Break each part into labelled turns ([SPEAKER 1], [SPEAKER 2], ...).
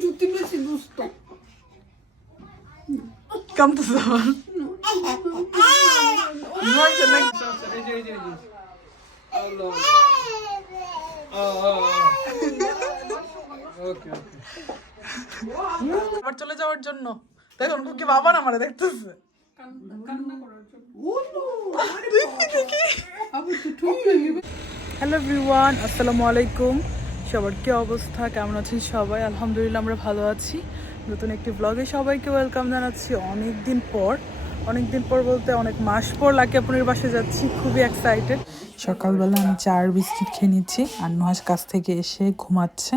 [SPEAKER 1] জুতি বেশি দুষ্ট
[SPEAKER 2] ওকে
[SPEAKER 3] আবার চলে যাওয়ার জন্য। দেখুন কি বাবা না আমারে দেখতেছে?
[SPEAKER 1] কান্না করার জন্য।
[SPEAKER 3] হ্যালো এভরিওয়ান আসসালামু আলাইকুম সবার কি অবস্থা? কেমন আছেন সবাই? আলহামদুলিল্লাহ আমরা ভালো আছি। নতুন একটি ব্লগে সবাইকে ওয়েলকাম জানাচ্ছি। অনেক দিন পর অনেক দিন পর বলতে অনেক মাস পর লাকিয়াপুরের বাসে যাচ্ছি। খুবই এক্সাইটেড সকালবেলা আমি চার বিস্কিট খেয়ে নিচ্ছি। আর নুহাস কাছ থেকে এসে ঘুমাচ্ছে।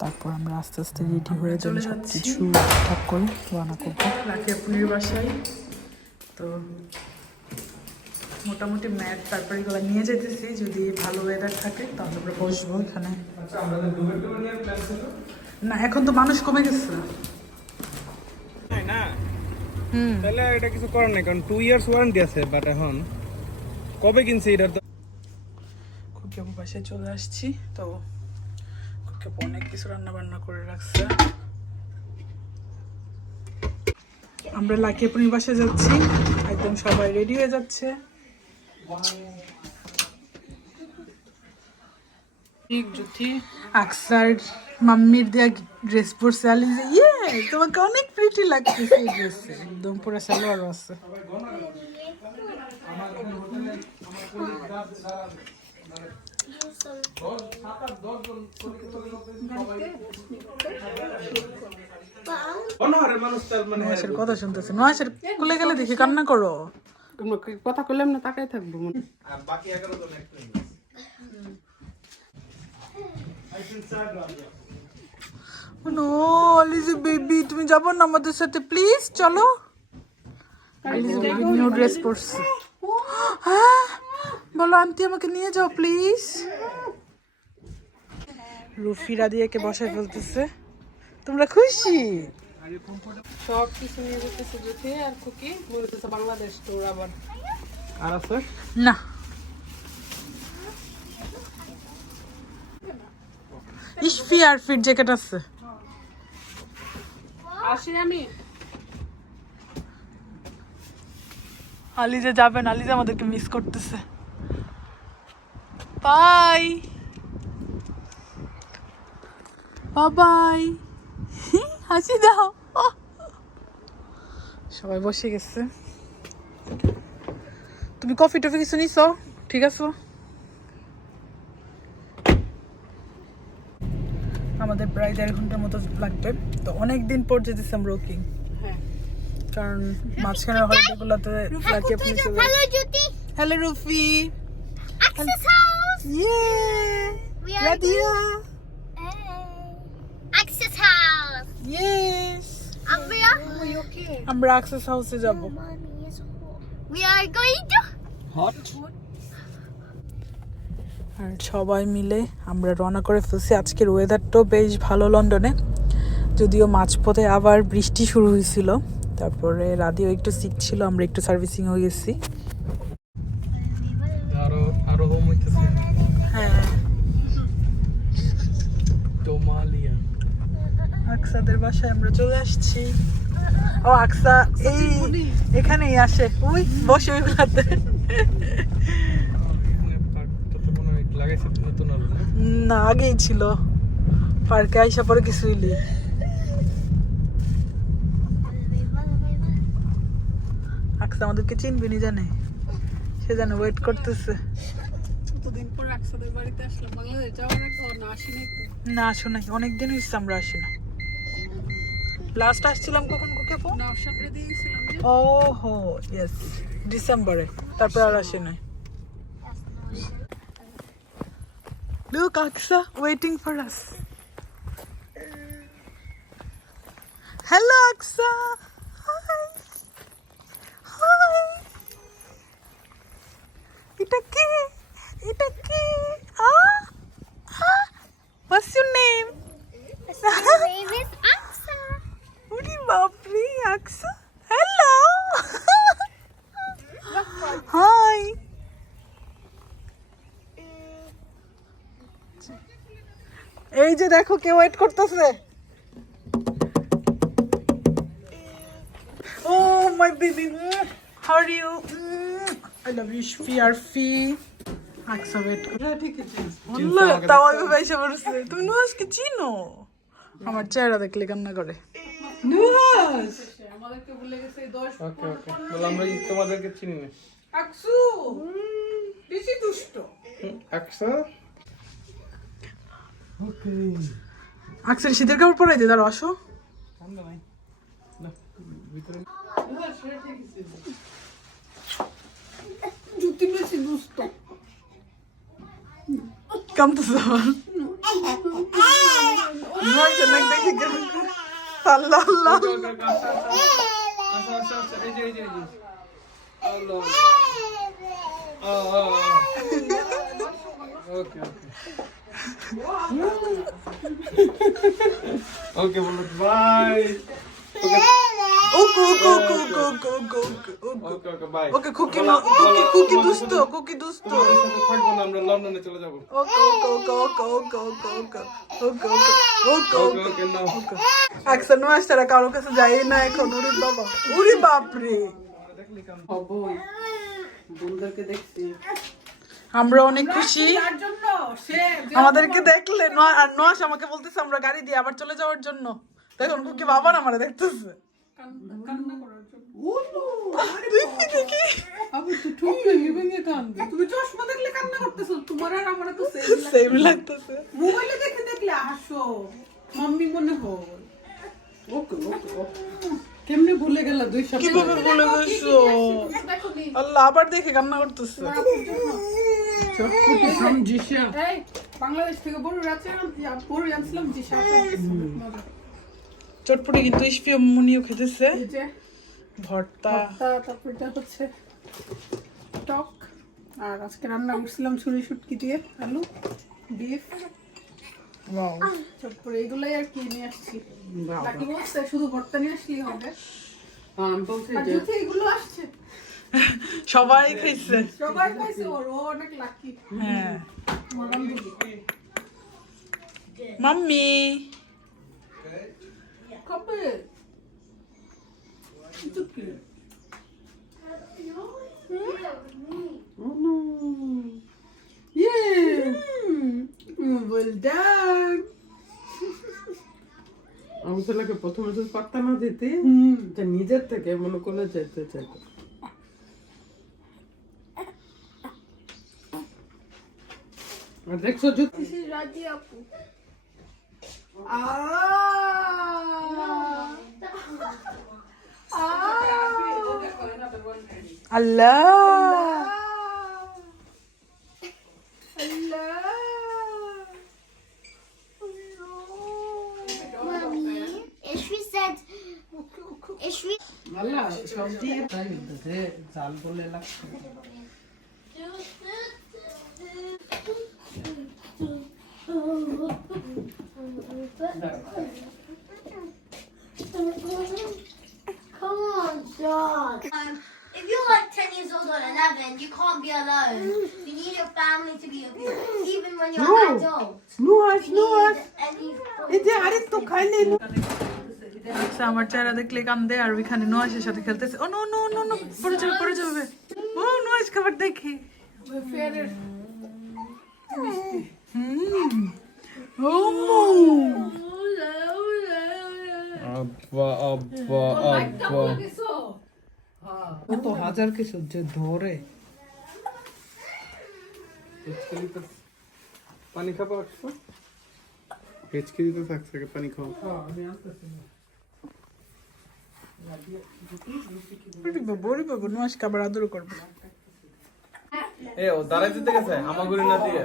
[SPEAKER 3] তারপর আমরা আস্তে আস্তে রেডি হয়ে চলে সব কিছু ঠিকঠাক করে। রান্না করব। লাকিয়াপুরের বাসায়। তো মোটামুটি ম্যাট তারপরে এগুলো নিয়ে যেতেছি যদি ভালো ওয়েদার থাকে তাহলে আমরা বসবো এখানে।
[SPEAKER 2] আচ্ছা
[SPEAKER 3] না এখন তো মানুষ কমে গেছে।
[SPEAKER 2] না?
[SPEAKER 3] হুম।
[SPEAKER 2] তাহলে এটা কিছু করার নেই কারণ টু ইয়ার্স ওয়ারেন্টি আছে বাট এখন কবে কিনছে এটার তো?
[SPEAKER 3] খুকিয়াপু বাসায় চলে আসছি তো খুকিয়াপু অনেক কিছু রান্না বান্না করে রাখছে। আমরা লাকিয়াপুরের বাসায় যাচ্ছি একদম সবাই রেডি হয়ে যাচ্ছে। আকসার মাম্মির দেয়া ড্রেস পরছে আলি যে ইয়ে তোমাকে অনেক প্রিটি লাগতেছে এই ড্রেসে একদম পুরো সালোয়ার আছে।
[SPEAKER 2] মানে
[SPEAKER 3] শুনতেছে। নোয়াশের কুলে গেলে দেখি কান্না করো।
[SPEAKER 1] কথা কইলাম না তাকাই থাকব মনে
[SPEAKER 2] বাকি এগারো জন
[SPEAKER 3] নো আলিজে বেবি তুমি যাব না আমাদের সাথে প্লিজ চলো। আলিজে বেবি নিউ ড্রেস পরছে। হ্যাঁ? বলো আন্টি আমাকে নিয়ে যাও প্লিজ রুফি রাদিয়াকে বসায় ফেলতেছে। তোমরা খুশি?
[SPEAKER 1] সব কিছু নিয়ে যেতেছে আর খুকি বলতেছে বাংলাদেশ তোর আবার।
[SPEAKER 2] আর আছে?
[SPEAKER 3] না। ইসফি আর ফিট জ্যাকেট আছে।
[SPEAKER 1] আসি আমি।
[SPEAKER 3] আলিজা যাবেন আলিজা আমাদেরকে মিস করতেছে। বাই বাই হাসি দাও। সবাই বসে গেছে। তুমি কফি টফি কিছু নিছো? ঠিক আছে? আমাদের প্রায় দেড় ঘণ্টার মতো লাগবে। তো অনেক দিন পর যেতেছি আমরা ওকিং
[SPEAKER 1] হ্যাঁ।
[SPEAKER 3] কারণ মাঝখানে হলিডে গুলোতে আপনি চলে হ্যালো রুফি। ইয়ে রাদিয়া আমরা অ্যাক্সেস হাউসে যাব।
[SPEAKER 4] We are going to.
[SPEAKER 2] হট
[SPEAKER 3] আর সবাই মিলে আমরা রওনা করে ফেলছি। আজকের ওয়েদারটাও বেশ ভালো লন্ডনে। যদিও মাঝপথে আবার বৃষ্টি শুরু হয়েছিল। তারপরে রাদিও একটু সিক ছিল আমরা একটু সার্ভিসিং হয়ে গেছি।
[SPEAKER 2] আরও আরও হোম হইতেছে।
[SPEAKER 3] হ্যাঁ। আকসাদের বাসায় আমরা চলে আসছি। ও আকসা এই এখানেই আসে। ওই বসে ওইগুলাতে
[SPEAKER 2] না
[SPEAKER 3] আগেই ছিল। পার্কে আইসা পরে কিছু হইলি আকসা আমাদেরকে চিনবি নি জানে? সে জানে ওয়েট করতেছে।
[SPEAKER 1] না আসি নাই তো।
[SPEAKER 3] না আসো নাই। অনেকদিন হয়েছে আমরা আসি না। লাস্ট আসছিলাম কখন কোকে ফোন
[SPEAKER 1] না সাপড়ে দিয়ে গেছিলাম যে
[SPEAKER 3] ও হো ইয়েস ডিসেম্বরে তারপর আর আসি নাই Look, Aksa, waiting for us. Hello, Aksa. Hi. Hi. এটা কে দেখো কে ওয়েট করতেছে। ও my baby how are you I love you fear ফি আকসা ওয়েট তাও পড়ছে। তুমি নুহাসকে চিনো? আমার চেহারা দেখলে কান্না করে। নুহাস!
[SPEAKER 1] আমাদেরকে ভুলে গেছে
[SPEAKER 2] ওকে ওকে আমরা তোমাদেরকে চিনি না।
[SPEAKER 1] আকসু! বেশি দুষ্ট।
[SPEAKER 2] ওকে
[SPEAKER 3] আকসার শীতের কাপড় পরাই দে দাঁড়ো আসো। কামতেছ আল্লাহ আল্লাহ।
[SPEAKER 2] আল্লাহ। ওকে ওকে ওকে বলো bye
[SPEAKER 3] okay okay okay okay okay okay okay okay
[SPEAKER 2] okay okay bye
[SPEAKER 3] okay cookie ন- কুকি কুকি দুষ্ট কুকি দুষ্ট
[SPEAKER 2] থাকব না আমরা লন্ডনে চলে যাব
[SPEAKER 3] ওকে okay okay okay okay okay okay okay okay okay
[SPEAKER 2] okay
[SPEAKER 3] okay
[SPEAKER 2] ওকে নাও
[SPEAKER 3] আকসা নুহাস তারা কারোর কাছে যাই না এখন ওরে বাবা ওরে বাপরে
[SPEAKER 1] হবই বন্ধুদেরকে দেখছি
[SPEAKER 3] আমরা অনেক খুশি আমাদেরকে দেখলে আর নয়াস আমাকে বলতেছে আমরা গাড়ি দিয়ে আবার চলে যাওয়ার জন্য দেখুন কুকি কি আমরা দেখতেছে
[SPEAKER 1] কেমনে ভুলে
[SPEAKER 3] আল্লাহ আবার দেখে কান্না করতেছে
[SPEAKER 1] from এই বাংলাদেশ থেকে বড় রাতে বড় আনছিলাম জিশা
[SPEAKER 3] চটপটি কিন্তু ইসপি মুনিও খেতেছে।
[SPEAKER 1] এই যে
[SPEAKER 3] ভর্তা।
[SPEAKER 1] তারপর এটা হচ্ছে টক। আর আজকে রান্না করছিলাম ছুরি শুটকি দিয়ে আলু বিফ।
[SPEAKER 3] ওয়াও।
[SPEAKER 1] তারপরে এগুলাই আর কি নিয়ে আসছি। বাকি বলছে শুধু ভর্তা নিয়ে আসলেই হবে। এগুলো আসছে।
[SPEAKER 3] সবাই খাইছে।
[SPEAKER 1] সবাই পাইছে ওর ও অনেক লাকি
[SPEAKER 3] হ্যাঁ। মাম্মি।
[SPEAKER 1] কবে done.
[SPEAKER 5] আমি ছেলেকে প্রথমে যদি পাত্তা না দিতে যে নিজের থেকে মনে করলে যেতে চাইতো দেখছো রাজি আপু Je suis. Voilà, je suis.
[SPEAKER 4] Come on, John. Um, if you're like 10 years old or 11, you can't be alone. You need your family to be with you. Even when you're
[SPEAKER 5] No.
[SPEAKER 4] an adult.
[SPEAKER 5] আরে তো খাইলে
[SPEAKER 3] আচ্ছা আমার চেহারা দেখলে কান্দে আর ওইখানে নোয়াসের সাথে খেলতেছে oh no no no no পড়ে যাবে পড়ে যাবে ও নোয়াস খাবার দেখি
[SPEAKER 5] বাজার কি সহ্য ধরে
[SPEAKER 2] পানি খাব একটু? পেচকিরি তো থাকছে পানি
[SPEAKER 3] খাব হ্যাঁ, বড়ি খাবার আদর
[SPEAKER 2] এ ও দাঁড়াই দিতে গেছে? না দিয়ে।